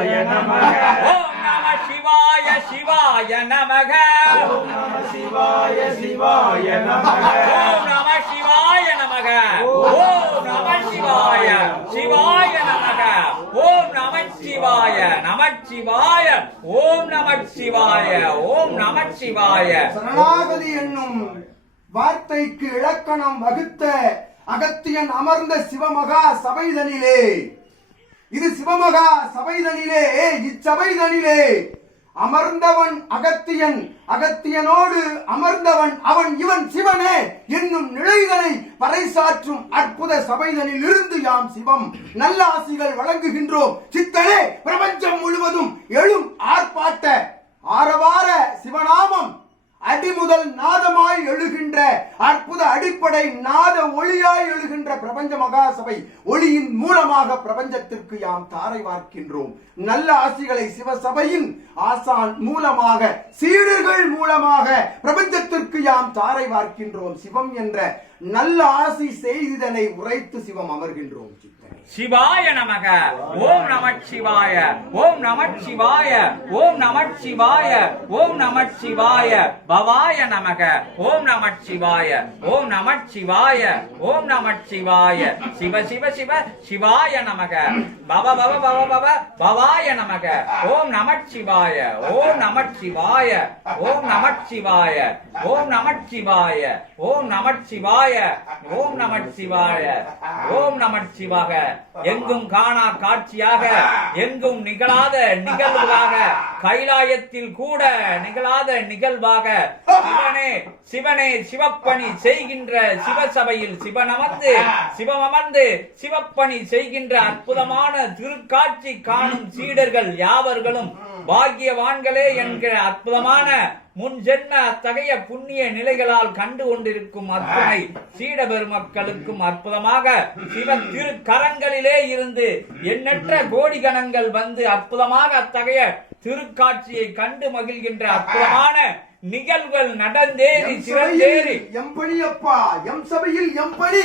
சிவாய நமக. ஓம் நம சிவாய சிவாய நமக. ஓம் நம சிவாய சிவாய நமக. ஓம் நம சிவாய நமக. ஓம் நம சிவாய சிவாய நமக. ஓம் நம சிவாய நமச்சிவாய. ஓம் நம சிவாய. ஓம் நம சிவாய. சரணாகதி என்னும் வார்த்தைக்கு இலக்கணம் வகுத்த அகத்தியன் அமர்ந்த சிவமகா சபைதனிலே, இது சிவமகா சபைதனிலே, இச்சபைதனிலே அமர்ந்தவன் அகத்தியன், அகத்தியனோடு அமர்ந்தவன் அவன் இவன் சிவனே என்னும் நிலைகளை பறைசாற்றும் அற்புத சபைதனில் இருந்து யாம் சிவம் நல்ல ஆசிகள் வழங்குகின்றோம். சித்தனே பிரபஞ்சம் முழுவதும் எழும் ஆர்ப்பாட்ட ஆரவார சிவநாமம் அடிமுதல் நாதமாய் எழுகின்ற அற்புத அடிப்படை நாத ஒளியாய் எழுகின்ற பிரபஞ்ச மகாசபை ஒளியின் மூலமாக பிரபஞ்சத்திற்கு யாம் தாரை வார்க்கின்றோம். நல்ல ஆசிகளை சிவசபையின் ஆசான் மூலமாக சீடர்கள் மூலமாக பிரபஞ்சத்திற்கு யாம் தாரை வார்க்கின்றோம். சிவம் என்ற நல்ல ஆசி செய்திதனை உரைத்து சிவம் அமர்கின்றோம். சிவாய நமக. ஓம் நம சிவாய. ஓம் நம சிவாய. ஓம் நம சிவாய. ஓம் நம சிவாய. பவாய நமக. ஓம் நம சிவாய. ஓம் நம சிவாய. ஓம் நம சிவாய. சிவ சிவ சிவ சிவாய நமக. பவ பவ பவ பவ பவாய நமக. ஓம் நம சிவாய. ஓம் நம சிவாய. ஓம் நம சிவாய. ஓம் நம சிவாய. ஓம் நம சிவாய. ஓம் நம சிவாய. ஓம் நம சிவாய. எங்கும் காணா காட்சியாக, எங்கும் நிகழாத நிகழ்வாக, கைலாயத்தில் கூட நிகழாத நிகழ்வாக சிவனே சிவனே சிவப்பணி செய்கின்ற சிவசபையில் சிவமர்ந்து சிவப்பணி செய்கின்ற அற்புதமான திருக்காட்சி காணும் சீடர்கள் யாவர்களும் பாக்கியவான்களே என்கிற அற்புதமான முன் ஜென்ம அத்தகைய புண்ணிய நிலைகளால் கண்டு கொண்டிருக்கும் அத்துணை சீட பெருமக்களுக்கும் அற்புதமாக சிவ திரு கரங்களிலே இருந்து எண்ணற்ற கோடி கணங்கள் வந்து அற்புதமாக அத்தகைய திருக்காட்சியை கண்டு மகிழ்கின்ற அற்புதமான நிகழ்வுகள் நடந்தேறி சிறந்தேறி எம்படி அப்பா எம் சபையில் எம்படி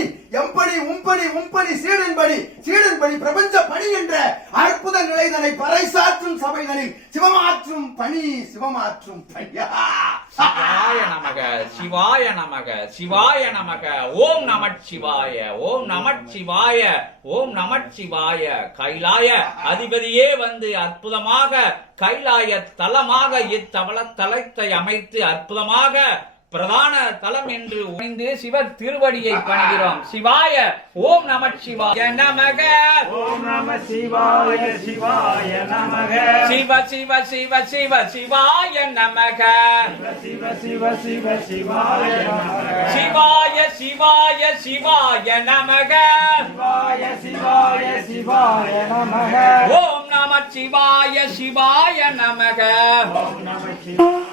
உம்படி சீடன்படி பிரபஞ்ச பணி என்ற அற்புத நிலைதனை பறைசாற்றும் சபைகளில் சிவமாற்றும் பணி. சிவாய நமக. சிவாய நமக. சிவாய நமக. ஓம் நம சிவாய. ஓம் நம சிவாய. ஓம் நம சிவாய. கைலாய அதிபதியே வந்து அற்புதமாக கைலாய தலமாக இத்தவள தலத்தை அமைத்து அற்புதமாக பிரதான தலம் என்று உணைந்து சிவ திருவடியை பணிகிறோம். சிவாய. ஓம் நம சிவாய நமக. ஓம் நம சிவாய சிவாய நமக. சிவ சிவ சிவ சிவ சிவாய நமக. சிவ சிவ சிவ சிவாய நமக. சிவாய சிவாய சிவாய நமக. சிவாய சிவாய சிவாய நமக. ஓம் நம சிவாய சிவாய நமக. ஓம் நம சிவாய.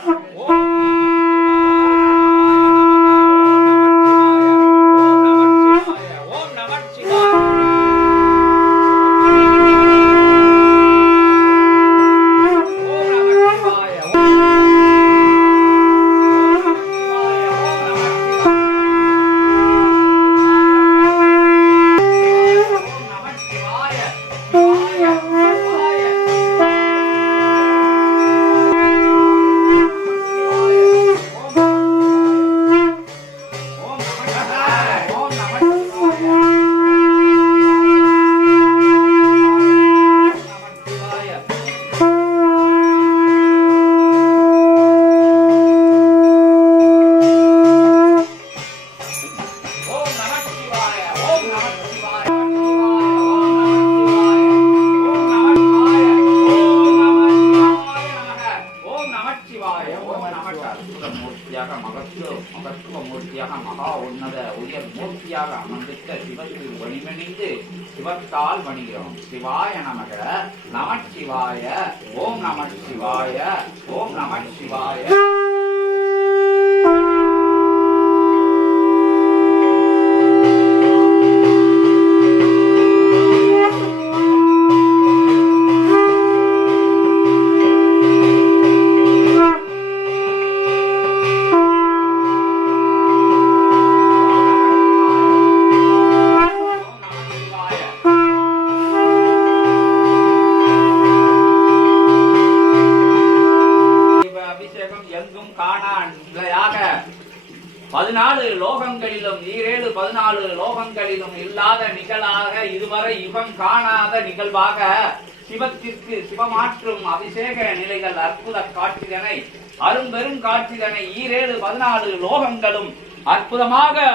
மகா உன்னத உயர் மூர்த்தியாக அமர்ந்திட்ட சிவத்தில் வணிமணிந்து சிவத்தால் வணிகிறோம். சிவாய நமக. நமச்சிவாய. ஓம் நமச்சிவாய. ஓம் நமச்சிவாய. 14 லோகங்களிலும் இல்லாத நிகழாக இதுவரை யுகம் காணாத நிகழ்வாக சிவத்திற்கு சிவமாற்றும் அபிஷேக நிலைகள் அற்புத காட்சிதனை அரும்பெரும் காட்சிதனை 14 லோகங்களும் அற்புதமாக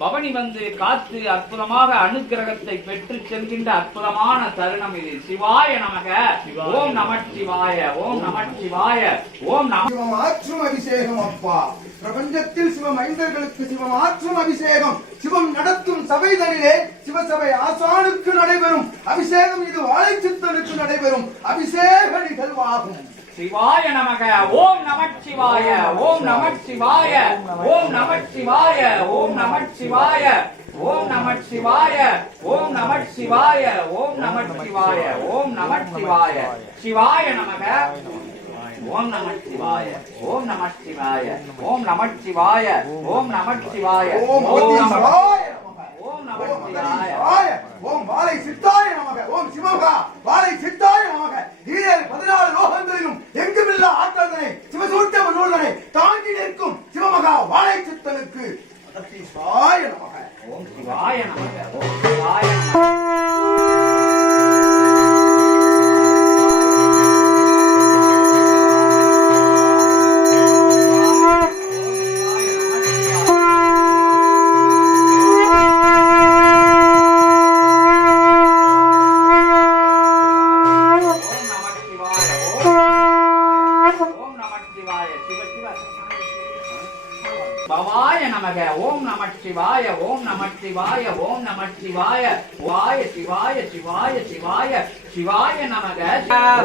பவனி வந்து காத்து அற்புதமாக அனுக்கிரகத்தை பெற்று செல்கின்ற அற்புதமான தருணம் இது. சிவாய நமக. ஓம் நமச்சிவாய. ஓம் நமச்சிவாய. ஓம் நம. சிவமாற்றும் அபிஷேகம் அப்பா. பிரபஞ்சத்தில் சிவம் ஐந்தர்களுக்கு சிவம் ஆற்றும் அபிஷேகம். சிவம் நடத்தும் சபைதனிலே சிவசபை ஆசானுக்கு நடைபெறும் அபிஷேகம். இது வாழைச்சித்தனுக்கு நடைபெறும் அபிஷேக நிகழ்வாகும். சிவாய நமக. ஓம் நமச்சிவாய. ஓம் நமச்சிவாய. ஓம் நமச்சிவாய. ஓம் நமச்சிவாய. ஓம் நமச்சிவாய. ஓம் நமச்சிவாய. ஓம் நமச்சிவாய. ஓம் நமச்சிவாய. சிவாய நமக. ஓம் நமச்சிவாய. ஓம் நமச்சிவாய. ஓம் நமச்சிவாய. ஓம் நமச்சிவாய. ஓம் நமச்சிவாய. ஓம் நமச்சிவாய. ஓம் வாழை சித்தாய நமக. ஓம் சிவகா வாழை சித்தாய நமக. 14 லோகங்களிலும் எங்குமில்லா ஆற்றல்களை சிவசூட்ட நூல்களை தாங்கி நிற்கும் சிவமகா வாழை சித்தனுக்கு சிவாய நமக. ஓம் சிவாய நமக. ஓம் சிவாய நமக. பவாய நமக. ஓம் நமச்சிவாய. ஓம் நமச்சிவாய. ஓம் நமச்சிவாய. வாய சிவாய சிவாய சிவாய சிவாய நமக.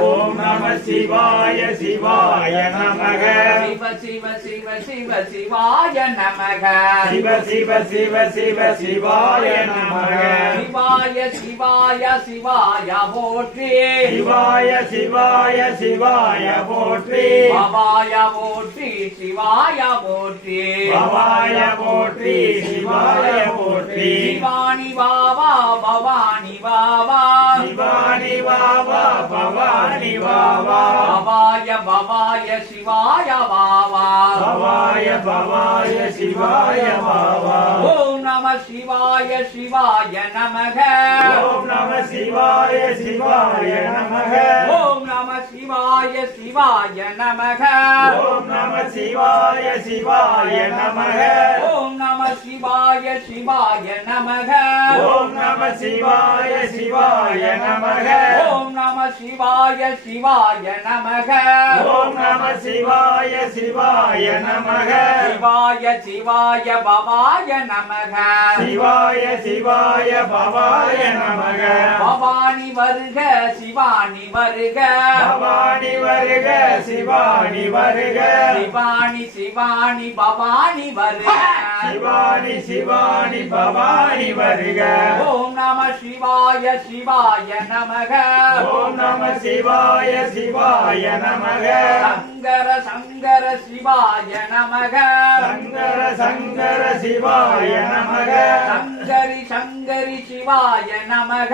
ஓம் நம சிவாய சிவாய நமக. சிவ சிவ சிவ சிவ சிவாய நமக. சிவ சிவ சிவ சிவ சிவாய நமக. சிவாய சிவாய சிவாய போற்றி. சிவாய சிவாய சிவாய போற்றி. பவாய போற்றி. சிவாய போற்றி. பவாய போற்றி. சிவாய போற்றி. சிவானி வாவா பவானி வாவா. சிவானி வாவா பவானி வாவா. பவாய பவாய சிவாய வாவா. பவாய பவாய சிவாய வாவா. ஓம் நம சிவாய சிவாய நமக. ஓம் நம சிவாய சிவாய நமக. ஓம் நம சிவாய சிவாய நமக. ஓம் நம சிவாய சிவாய நமக. ஓம் நம சிவாய சிவாய நமக. ஓம் நம சிவாய சிவாய நமக. ஓம் நம சிவாய சிவாய நமக. ஓம் நம சிவாய சிவாய நமக. சிவாய சிவாய பவாய நமக. சிவாய சிவாய பவாய நமக. பவானி வருக சிவானி வருக. பவானி வருக சிவானி வருக. சிவானி சிவானி பவானி வருக. சிவானி சிவானி பவானி வருக. ஓம் நம சிவாய சிவாய நமக. ஓம் நம சிவாய சிவாய நமக. சங்கர சங்கர சிவாய நமக. சங்கர சங்கர சிவாய நமக. சங்கரி சங்கரி சிவாய நமக.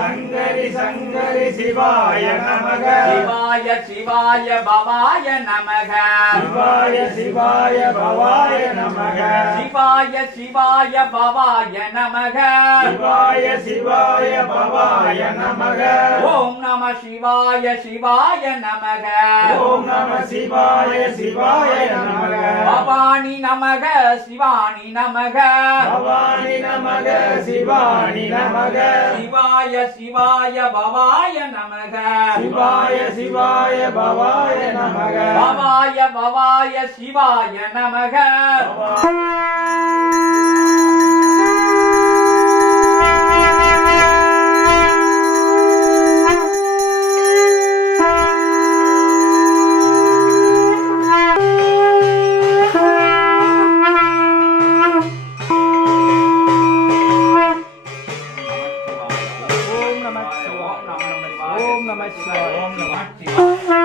சங்கரி சங்கரி சிவாய நமக. சிவாய சிவாய பவாய நமக. சிவாய சிவாய பவாய நமக. சிவாய சிவாய பவாய நமக. சிவாய சிவாய பவாய நமக. ஓம் நம சிவாய சிவாய நமக. ஓம் நம சிவாய சிவாய நமக. பவானி நமக சிவானி நமக. பவானி நமக சிவானி நமக. சிவாய சிவாய பவாய நமக. சிவாய சிவாய பவாய நமக. பவாய பவாய சிவாய நமக. ஓம் நம சிவாய. ஓம் நம சிவாய.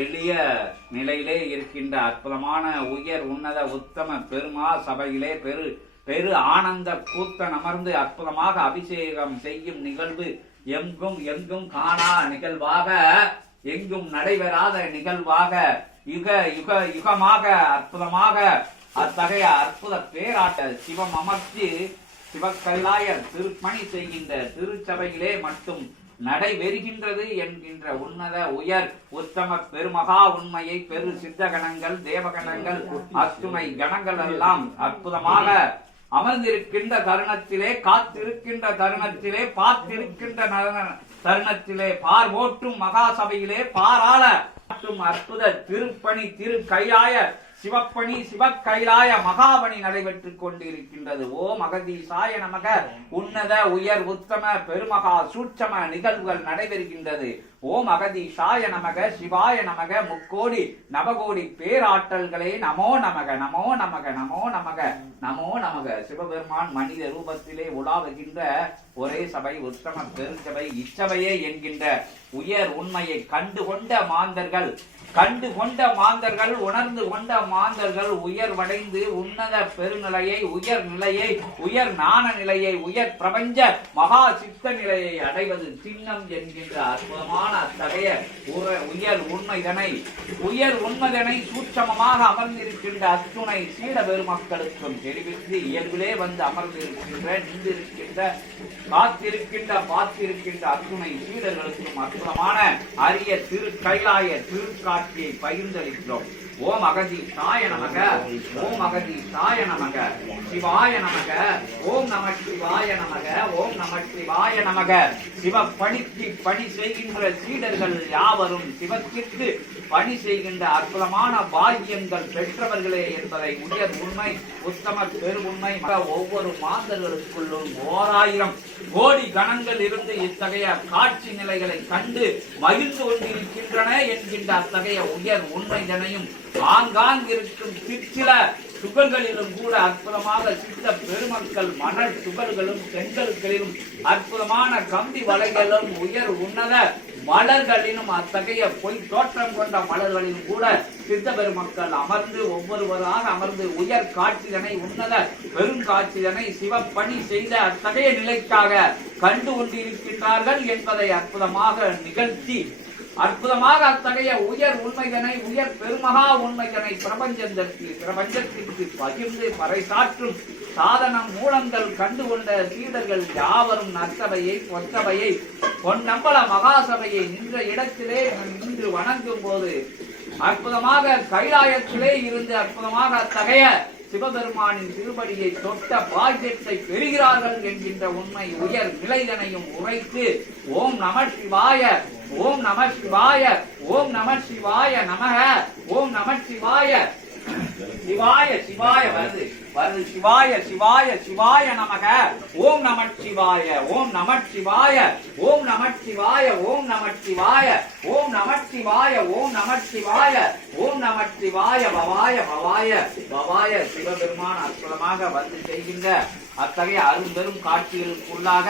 எளிய நிலையிலே இருக்கின்ற அற்புதமான உயர் உன்னத உத்தம பெருமா சபையிலே பெரு ஆனந்த கூத்தன் அமர்ந்து அற்புதமாக அபிஷேகம் செய்யும் நிகழ்வு எங்கும் எங்கும் காணா நிகழ்வாக, எங்கும் நடைபெறாத நிகழ்வாக, யுக யுக யுகமாக அற்புதமாக அத்தகைய அற்புத பேராட்ட சிவம் அமர்த்தி சிவக்கைலாயர் திருப்பணி செய்கின்ற திருச்சபையிலே மட்டும் நடைபெறுகின்றது என்கின்ற உன்னத உயர் உத்தம பெருமகா உண்மையை பெரு சித்த கணங்கள் தேவகணங்கள் அத்துணை கணங்கள் எல்லாம் அற்புதமாக அமர்ந்திருக்கின்ற தருணத்திலே, காத்திருக்கின்ற தருணத்திலே, பார்த்திருக்கின்ற தருணத்திலே, பார்வோட்டும் மகாசபையிலே பாராள அற்புத திருப்பணி திரு கைலாய சிவப்பணி சிவக்கைலாய மகாபணி நடைபெற்றுக் கொண்டிருக்கின்றது. ஓம் அகதீசாய நமக. உன்னத உயர் உத்தம பெருமகா சூட்சம நிகழ்வுகள் நடைபெறுகின்றது. ஓம் அகதீசாய நமக. சிவாய நமக. முக்கோடி நவகோடி பேராற்றல்களே நமோ நமக நமோ நமக நமோ நமக நமோ நமக. சிவபெருமான் மனித ரூபத்திலே உலாவுகின்ற ஒரே சபை உத்தம பெருஞ்சபை இச்சபையே என்கின்ற உயர் உண்மையை கண்டு கொண்ட மாந்தர்கள் உணர்ந்து கொண்ட மாந்தர்கள் உயர்வடைந்து உன்னத பெருநிலையை, உயர் நிலையை, உயர் ஞான நிலையை, உயர் பிரபஞ்ச மகா சித்த நிலையை அடைவது சின்னம் என்கின்ற அற்புதமான அத்தகைய உயர் உண்மைதனை சூட்சமமாக அமர்ந்திருக்கின்ற அத்துணை சீட பெருமக்களுக்கும் தெரிவித்து இயல்பிலே வந்து அமர்ந்திருக்கின்ற நின்றிருக்கின்ற பார்த்திருக்கின்ற அத்துணை சீடர்களுக்கும் அற்புதமான அரிய திரு கைலாய திருக்காட்சியை பகிர்ந்தளிக்கிறோம். ஓம் அகதீசாய நமக. ஓம் அகதீசாய நமக. சிவாய நமக. ஓம் நம சிவாய நமக. ஓம் நம சிவாய நமக. சிவ பணிக்கு பணி செய்கின்ற சீடர்கள் யாவரும் சிவத்திற்கு பணி செய்கின்ற அற்புதமான பாக்கியங்கள் பெற்றவர்களே என்பதை உயர் உண்மை உத்தம பெருவுண்மை ஒவ்வொரு மாந்தர்களுக்குள்ளும் 1000 கோடி கணங்கள் இருந்து இத்தகைய காட்சி நிலைகளை கண்டு மகிழ்ந்து கொண்டிருக்கின்றன என்கின்ற அத்தகைய உயர் உண்மைதனையும் ஆங்காங்கிருக்கும் சிற்சில துகள்களிலும் கூட அற்புதமாக சித்த பெருமக்கள் மணல் துகள்களும் செங்கல்களிலும் அற்புதமான கம்பி வலைகளும் உயர் உன்னத மலர்களிலும் அத்தகைய பொய் தோற்றம் கொண்ட மலர்களிலும் கூட சித்த பெருமக்கள் அமர்ந்து ஒவ்வொருவராக அமர்ந்து உயர் காட்சிதனை உன்னத பெருங்காட்சிதனை சிவப்பணி செய்த அத்தகைய நிலைக்காக கண்டு கொண்டிருக்கின்றார்கள் என்பதை அற்புதமாக நிகழ்த்தி அற்புதமாக அத்தகைய உயர் உண்மைதனை உயர் பெருமகா உண்மைதனை பிரபஞ்சத்திற்கு பகிர்ந்து பறைசாற்றும் சாதனம் மூலங்கள் கண்டுகொண்ட சீடர்கள் யாவரும் நற்சபையை பொற்சபையை பொன்னம்பல மகாசபையை நின்ற இடத்திலே நின்று வணங்கும் போது அற்புதமாக கைலாயத்திலே இருந்து அற்புதமாக அத்தகைய சிவபெருமானின் திருப்படியை தொட்ட பாக்கியத்தை பெறுகிறார்கள் என்கின்ற உண்மை உயர் நிலைதனையும் உரைத்து ஓம் நம சிவாய ஓம் நம சிவாய ஓம் நம சிவாய நமக ஓம் நம சிவாய சிவாய சிவாய வருது சிவாய சிவாய சிவாய நமக ஓம் நம சிவாய ஓம் நம சிவாய ஓம் நம சிவாய ஓம் நம சிவாய ஓம் நம சிவாய ஓம் நம சிவாய ஓம் நம சிவாய பவாய பவாய பவாய. சிவபெருமான் அற்புதமாக வந்து செய்கின்ற அத்தகைய அரும்பெரும் காட்சிகளுக்குள்ளாக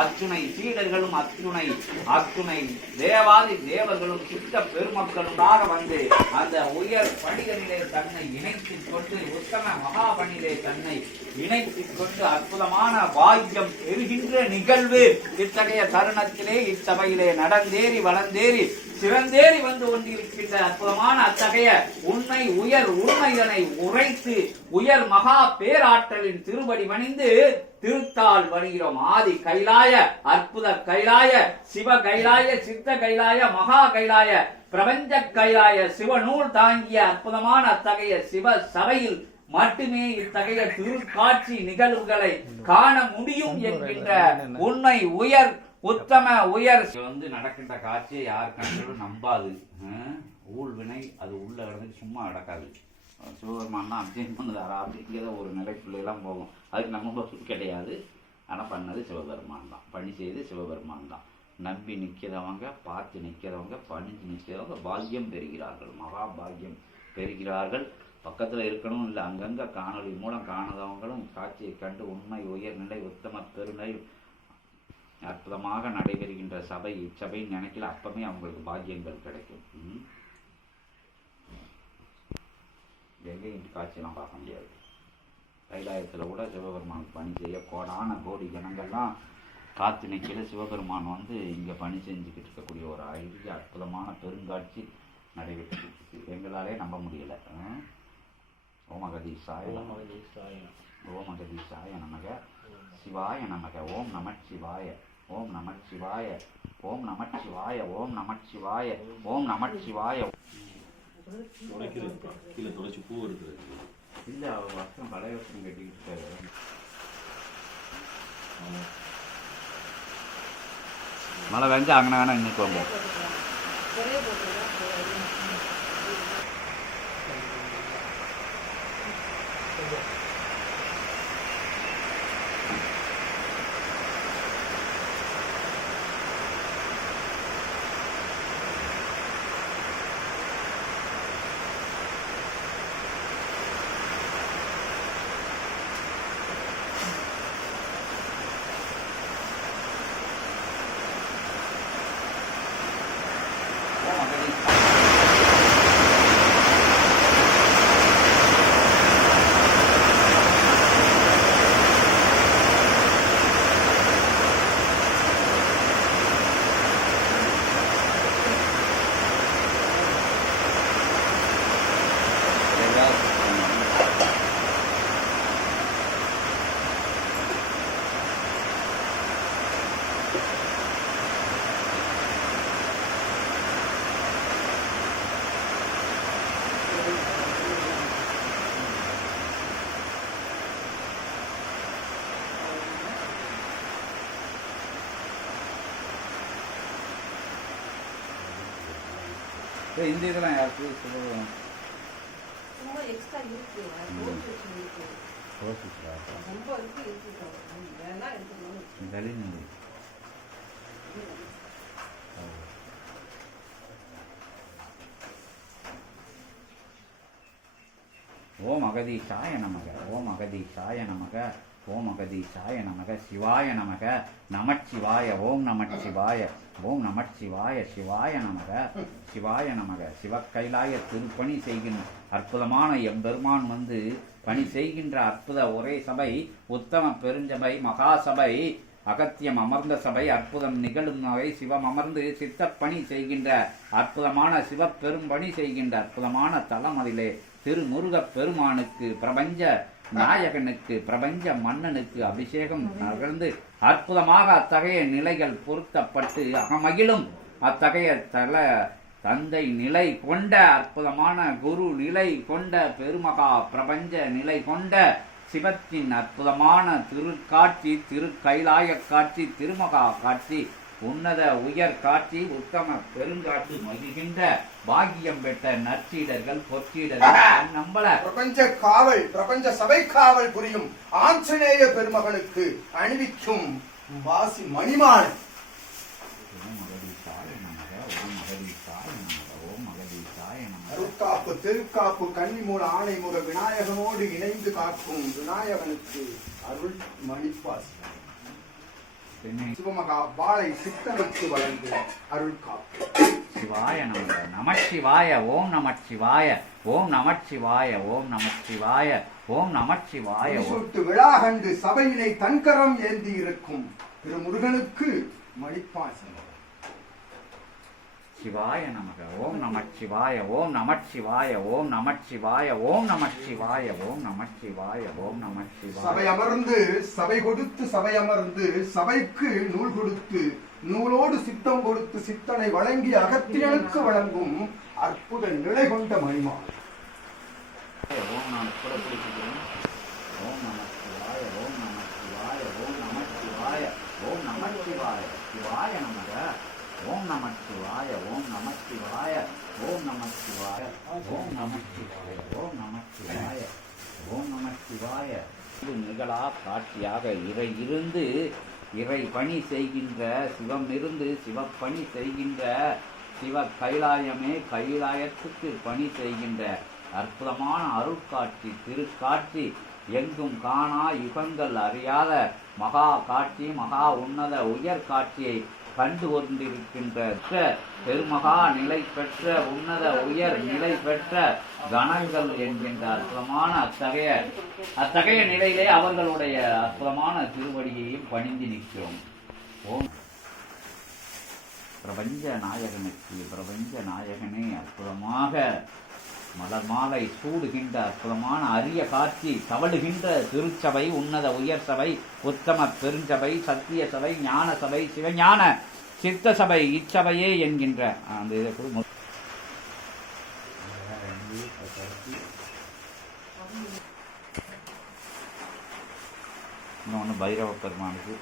அத்துணை சீடர்களும் அத்துணை தேவாதி தேவர்களும் சித்த பெருமக்களுமாக வந்து அந்த உயர் பணிகளிலே தன்னை இணைத்துக் கொண்டு உத்தம மகாபணியிலே தன்னை இணைத்துக் கொண்டு அற்புதமான பாக்கியம் பெறுகின்ற நிகழ்வு இத்தகைய தருணத்திலே இச்சபையிலே நடந்தேறி வளர்ந்தேறி சிறந்தேறி வந்து கொண்டிருக்கின்ற அற்புதமான அத்தகைய உண்மை உயர் உண்மைதனை உரைத்து உயர் மகா பேராற்றலின் திருவடி வணிந்து திருத்தால் வருகிறோம். ஆதி கைலாய அற்புத கைலாய சிவ கைலாய சித்த கைலாய மகா கைலாய பிரபஞ்ச கைலாய சிவநூல் தாங்கிய அற்புதமான அத்தகைய சிவ சபையில் மட்டுமே இத்தகைய திருக்காட்சி நிகழ்வுகளை காண முடியும் என்கின்ற உண்மை உயர் உத்தம உயர் வந்து நடக்கின்ற காட்சியை யார் கண்டாலும் நம்பாது. ஊழ்வினை அது உள்ள இடத்துக்கு சும்மா நடக்காது. சிவபெருமான் தான் அபிஷேகம் பண்ணுதாரா அப்படிங்கிறத ஒரு நிலைக்குள்ளெல்லாம் போகும். அதுக்கு நம்ம கிடையாது. ஆனால் பண்ணது சிவபெருமான் தான், பணி செய்து சிவபெருமான் தான். நம்பி நிற்கிறவங்க, பார்த்து நிற்கிறவங்க, பணிஞ்சு நிற்கிறவங்க பாக்கியம் பெறுகிறார்கள், மகா பாக்கியம் பெறுகிறார்கள். பக்கத்தில் இருக்கணும் இல்லை, அங்கங்கே காணொலி மூலம் காணாதவங்களும் காட்சியை கண்டு உண்மை உயர்நிலை உத்தம பெருநிலை அற்புதமாக நடைபெறுகின்ற சபை இச்சபைன்னு நினைக்கல, அப்பமே அவங்களுக்கு பாக்கியங்கள் கிடைக்கும். எங்கேயும் காட்சியெல்லாம் பார்க்க முடியாது. கைலாயத்தில் கூட சிவபெருமானுக்கு பணி செய்ய கோடான கோடி ஜனங்கள்லாம் காத்து நிற்கல சிவபெருமான் வந்து இங்கே பணி செஞ்சுக்கிட்டு இருக்கக்கூடிய ஒரு அழகிய அற்புதமான பெருங்காட்சி நடைபெற்று எங்களாலே நம்ப முடியலை. ஓமகதீசாய ஓமகதீசாய நமக சிவாய நமக ஓம் நமச்சிவாய ஓம் நமச்சிவாய ஓம் நமச்சிவாய ஓம் நமச்சிவாய ஓம் நமச்சிவாய. கீழே துளைச்சி பூ இருக்குது. இல்லை அவர் வஸ்திரம் பழைய வஸ்திரம் கட்டிக்கிட்டு இருக்காரு. மழை வெஞ்சு அங்கே வேணா இன்னைக்கு இந்த இதெல்லாம் யாருக்கு சொல்லுவோம் ஓம் அகதீசாய நமக ஓம் அகதீசாய நமக ஓம் அகதீசாய நமக சிவாய நமக நமச்சிவாய ஓம் நமச்சிவாய ஓம் நமச்சிவாய சிவாய நமக சிவாய நமக. சிவக்கைலாய திருப்பணி செய்கின்ற அற்புதமான எம்பெருமான் வந்து பணி செய்கின்ற அற்புத ஒரே சபை உத்தம பெருஞ்சபை மகாசபை அகத்தியம் அமர்ந்த சபை அற்புதம் நிகழும் வகை சிவம் அமர்ந்து சித்தப்பணி செய்கின்ற அற்புதமான சிவப்பெரும்பணி செய்கின்ற அற்புதமான தலம் அதிலே திருமுருகப் பெருமானுக்கு பிரபஞ்ச நாயகனுக்கு பிரபஞ்ச மன்னனுக்கு அபிஷேகம் நகர்ந்து அற்புதமாக அத்தகைய நிலைகள் பொருத்தப்பட்டு அகமகிழும் அத்தகைய தந்தை நிலை கொண்ட அற்புதமான குரு நிலை கொண்ட பெருமகா பிரபஞ்ச நிலை கொண்ட சிவத்தின் அற்புதமான திருக்காட்சி திருக்கைலாய காட்சி திருமகா காட்சி உன்னத உயர் காட்சி உத்தம பெருங்காட்சி மகிழ்கின்ற பாக்கியம் பெற்ற நற்சீடர்கள் பொற்சீடர்கள் நம்பள பிரபஞ்ச காவல் பிரபஞ்ச சபை காவல் புரியும் ஆஞ்சநேய பெருமகனுக்கு அணிவிக்கும் வாசி மணிமான் அருட்காப்பு திருக்காப்பு கன்னிமூல ஆணைமுக விநாயகனோடு இணைந்து காக்கும் விநாயகனுக்கு அருள் மணிப்பாசி சிவமகா வாழை சித்தனுக்கு வழங்கு அருள் காப்பு. சிவாய நமக நமச்சிவாய ஓம் நமச்சிவாய ஓம் நமச்சிவாய ஓம் நமச்சிவாய ஓம் நமச்சிவாய. சுட்டு விழா கண்டு சபையினை தன்கரம் ஏந்தி இருக்கும் திருமுருகனுக்கு மணிப்பாசி. சிவாய நமக ஓம் நமச்சிவாய ஓம் நமச்சிவாய ஓம் நமச்சிவாய ஓம் நமச்சிவாய ஓம் நமச்சிவாய ஓம் நமச்சிவாய. சபை அமர்ந்து சபை கொடுத்து சபை அமர்ந்து சபைக்கு நூல் கொடுத்து நூலோடு சித்தம் கொடுத்து சித்தனை வழங்கி அகத்தியனுக்கு வழங்கும் அற்புத நிலை கொண்ட மணிமா. ஓம் நான் கூட பிடிக்கிறேன். ஓம் நமச்சிவாய ஓம் நமச்சிவாய ஓம் நமச்சிவாய ஓம் நமச்சிவாய சிவாய நமக ஓம் நமச்சிவாய ஓம் நமச்சிவாய ஓம் நமச்சிவாய ஓம் நமச்சிவாய ஓம் நமச்சிவாய ஓம் நமச்சிவாய. இது நிகழா காட்சியாக இறை இருந்து இறை பணி செய்கின்ற சிவம் இருந்து சிவப்பணி செய்கின்ற சிவ கைலாயமே கைலாயத்துக்கு பணி செய்கின்ற அற்புதமான அருட்காட்சி திருக்காட்சி எங்கும் காணா யுகங்கள் அறியாத மகா காட்சி மகா உன்னத உயர் காட்சியை கண்டு கொண்டிருக்கின்ற பெருமகா நிலை பெற்ற உன்னத உயர் நிலை பெற்ற கணங்கள் என்கின்ற அற்புதமான அத்தகைய நிலையிலே அவர்களுடைய அற்புதமான திருவடியையும் பணிந்து நிற்கிறோம். ஓம் பிரபஞ்ச நாயகனுக்கு பிரபஞ்ச நாயகனே அற்புதமாக மலர் மாலை சூடுகின்ற அற்புதமான அரிய காட்சி தவழுகின்ற திருச்சபை உன்னத உயர் சபை உத்தம பெருஞ்சபை சத்திய சபை ஞான சபை சிவஞான சித்த சபை இச்சபையே என்கின்ற அந்த இன்னொன்று பைரவ பெருமானுக்கு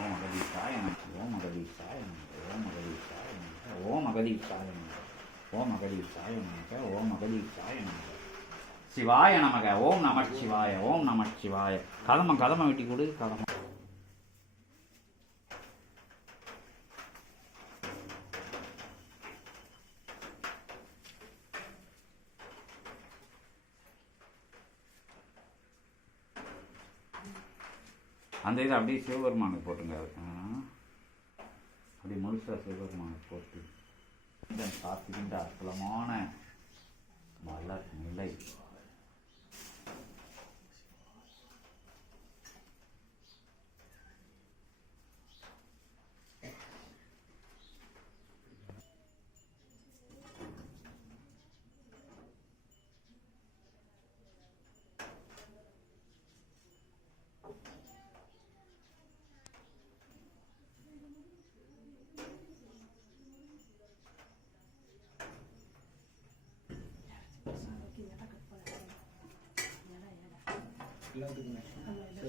ஓம் அகதீசாய நமக ஓம் அகதீசாய நமக ஓம் அகதீசாய நமக ஓம் அகதீசாய நமக ஓம் அகதீசாய நமக ஓம் அகதீசாய நமக சிவாய நமக ஓம் நமச்சிவாய ஓம் நமச்சிவாய கதம வெட்டி கொடு கதம அந்த இதை அப்படியே சிவபெருமானுக்கு போட்டுங்க. அப்படி முழுசா சிவபெருமானுக்கு போட்டு காத்துக்கின்ற அற்புதமான மலர் நிலை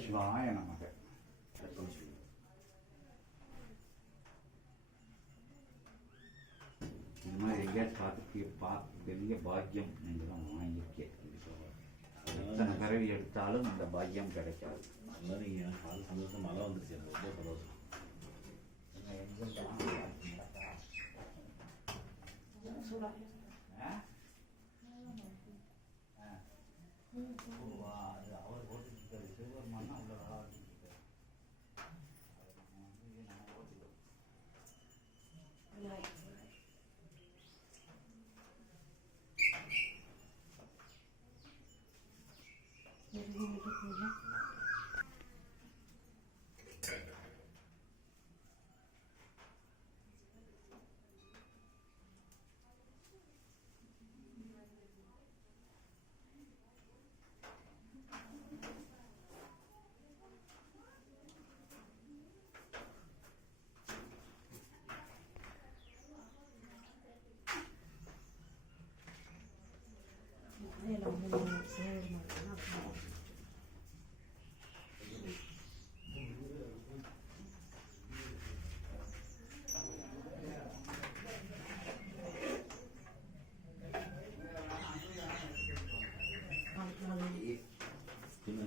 சிவாய நமக. இது மாதிரி எங்கேயாச்சும் பார்த்து பெரிய பாக்கியம் நீங்கள் தான் வாங்கியிருக்கேன். எத்தனை பிறவி எடுத்தாலும் அந்த பாக்கியம் கிடைக்காது. சந்தோஷம் மழை வந்துருச்சு, ரொம்ப சந்தோஷம். அவர் ஓட்டிருக்காரு சிவபெருமான் அவ்வளோ சின்ன